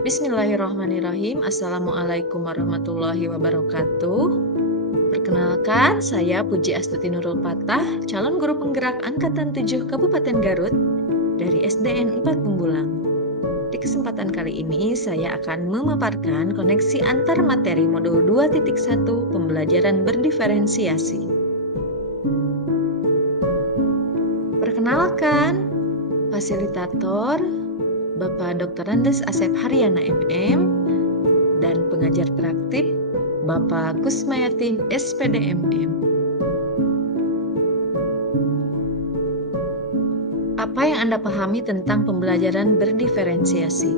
Bismillahirrahmanirrahim. Assalamualaikum warahmatullahi wabarakatuh. Perkenalkan, saya Puji Astuti Nurul Patah, calon guru penggerak Angkatan 7 Kabupaten Garut dari SDN 4 Pembulang. Di kesempatan kali ini, saya akan memaparkan koneksi antar materi modul 2.1 pembelajaran berdiferensiasi. Perkenalkan, fasilitator Bapak Dr. Andes Asep Haryana MM dan pengajar praktik Bapak Kusmayatin SPD MM. Apa yang Anda pahami tentang pembelajaran berdiferensiasi?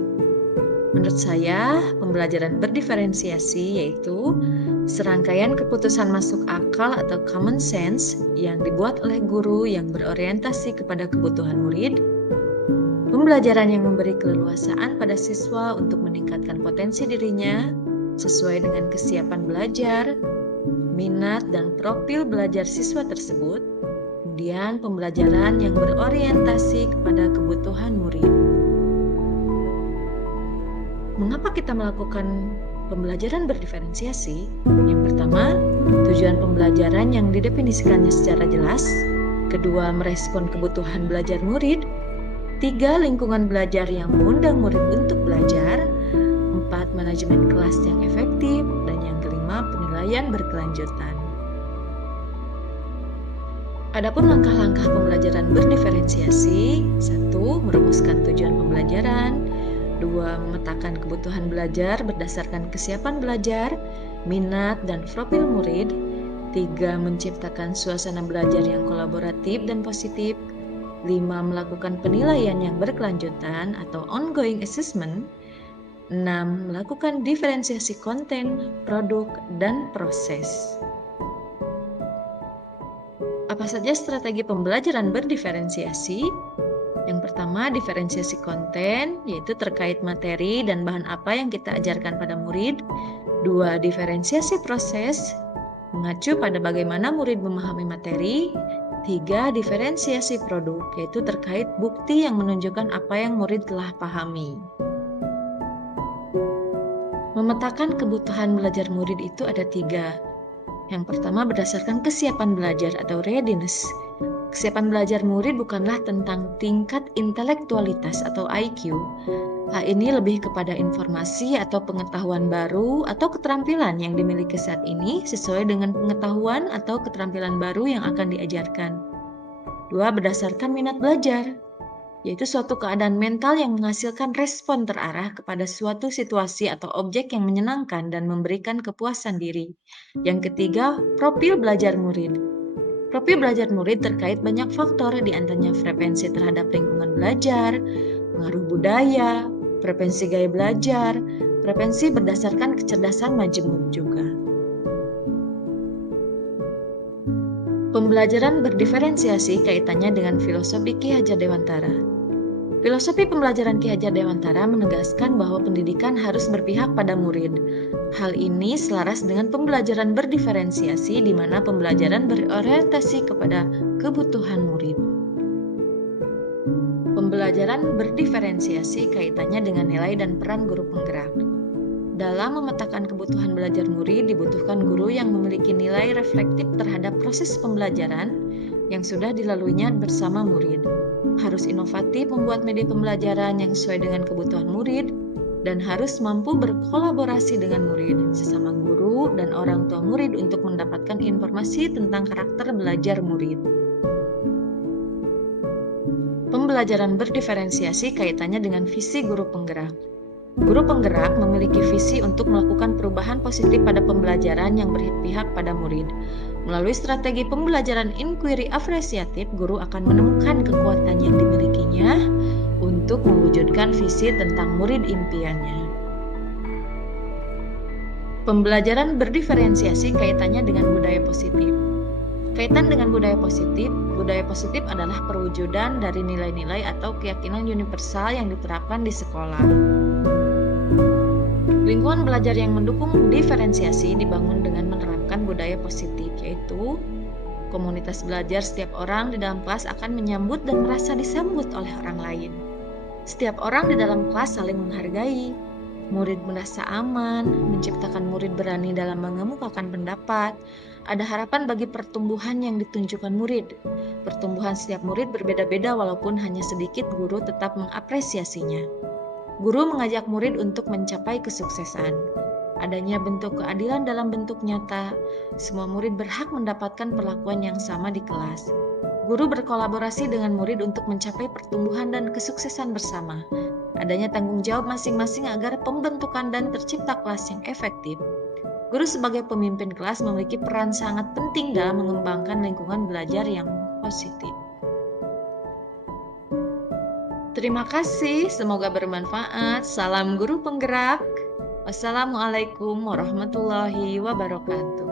Menurut saya, pembelajaran berdiferensiasi yaitu serangkaian keputusan masuk akal atau common sense yang dibuat oleh guru yang berorientasi kepada kebutuhan murid, pembelajaran yang memberi keleluasaan pada siswa untuk meningkatkan potensi dirinya sesuai dengan kesiapan belajar, minat dan profil belajar siswa tersebut. Kemudian pembelajaran yang berorientasi kepada kebutuhan murid. Mengapa kita melakukan pembelajaran berdiferensiasi? Yang pertama, tujuan pembelajaran yang didefinisikannya secara jelas. Kedua, merespon kebutuhan belajar murid. 3. Lingkungan belajar yang mengundang murid untuk belajar. 4. Manajemen kelas yang efektif. Dan yang kelima, penilaian berkelanjutan. Adapun langkah-langkah pembelajaran berdiferensiasi: 1. Merumuskan tujuan pembelajaran. 2. Memetakan kebutuhan belajar berdasarkan kesiapan belajar, minat, dan profil murid. 3. Menciptakan suasana belajar yang kolaboratif dan positif. 5. Melakukan penilaian yang berkelanjutan atau ongoing assessment. 6. Melakukan diferensiasi konten, produk, dan proses. Apa saja strategi pembelajaran berdiferensiasi? Yang pertama, diferensiasi konten, yaitu terkait materi dan bahan apa yang kita ajarkan pada murid. 2. Diferensiasi proses, mengacu pada bagaimana murid memahami materi. 3. Diferensiasi produk, yaitu terkait bukti yang menunjukkan apa yang murid telah pahami. Memetakan kebutuhan belajar murid itu ada 3. Yang pertama, berdasarkan kesiapan belajar atau readiness. Kesiapan belajar murid bukanlah tentang tingkat intelektualitas atau IQ. Hal ini lebih kepada informasi atau pengetahuan baru atau keterampilan yang dimiliki saat ini sesuai dengan pengetahuan atau keterampilan baru yang akan diajarkan. 2. Berdasarkan minat belajar, yaitu suatu keadaan mental yang menghasilkan respon terarah kepada suatu situasi atau objek yang menyenangkan dan memberikan kepuasan diri. Yang ketiga, profil belajar murid. Profil belajar murid terkait banyak faktor, di antaranya frekuensi terhadap lingkungan belajar, pengaruh budaya, frekuensi gaya belajar, frekuensi berdasarkan kecerdasan majemuk juga. Pembelajaran berdiferensiasi kaitannya dengan filosofi Ki Hajar Dewantara. Filosofi pembelajaran Ki Hajar Dewantara menegaskan bahwa pendidikan harus berpihak pada murid. Hal ini selaras dengan pembelajaran berdiferensiasi di mana pembelajaran berorientasi kepada kebutuhan murid. Pembelajaran berdiferensiasi kaitannya dengan nilai dan peran guru penggerak. Dalam memetakan kebutuhan belajar murid, dibutuhkan guru yang memiliki nilai reflektif terhadap proses pembelajaran yang sudah dilaluinya bersama murid. Harus inovatif membuat media pembelajaran yang sesuai dengan kebutuhan murid, dan harus mampu berkolaborasi dengan murid, sesama guru, dan orang tua murid untuk mendapatkan informasi tentang karakter belajar murid. Pembelajaran berdiferensiasi kaitannya dengan visi guru penggerak. Guru penggerak memiliki visi untuk melakukan perubahan positif pada pembelajaran yang berpihak pada murid. Melalui strategi pembelajaran inquiry apresiatif, guru akan menemukan kekuatan yang dimilikinya untuk mewujudkan visi tentang murid impiannya. Pembelajaran berdiferensiasi kaitannya dengan budaya positif. Kaitan dengan budaya positif adalah perwujudan dari nilai-nilai atau keyakinan universal yang diterapkan di sekolah. Lingkungan belajar yang mendukung diferensiasi dibangun dengan menerapkan budaya positif, yaitu komunitas belajar. Setiap orang di dalam kelas akan menyambut dan merasa disambut oleh orang lain. Setiap orang di dalam kelas saling menghargai. Murid merasa aman, menciptakan murid berani dalam mengemukakan pendapat. Ada harapan bagi pertumbuhan yang ditunjukkan murid. Pertumbuhan setiap murid berbeda-beda walaupun hanya sedikit, guru tetap mengapresiasinya. Guru mengajak murid untuk mencapai kesuksesan. Adanya bentuk keadilan dalam bentuk nyata, semua murid berhak mendapatkan perlakuan yang sama di kelas. Guru berkolaborasi dengan murid untuk mencapai pertumbuhan dan kesuksesan bersama. Adanya tanggung jawab masing-masing agar pembentukan dan tercipta kelas yang efektif. Guru sebagai pemimpin kelas memiliki peran sangat penting dalam mengembangkan lingkungan belajar yang positif. Terima kasih, semoga bermanfaat. Salam guru penggerak. Wassalamualaikum warahmatullahi wabarakatuh.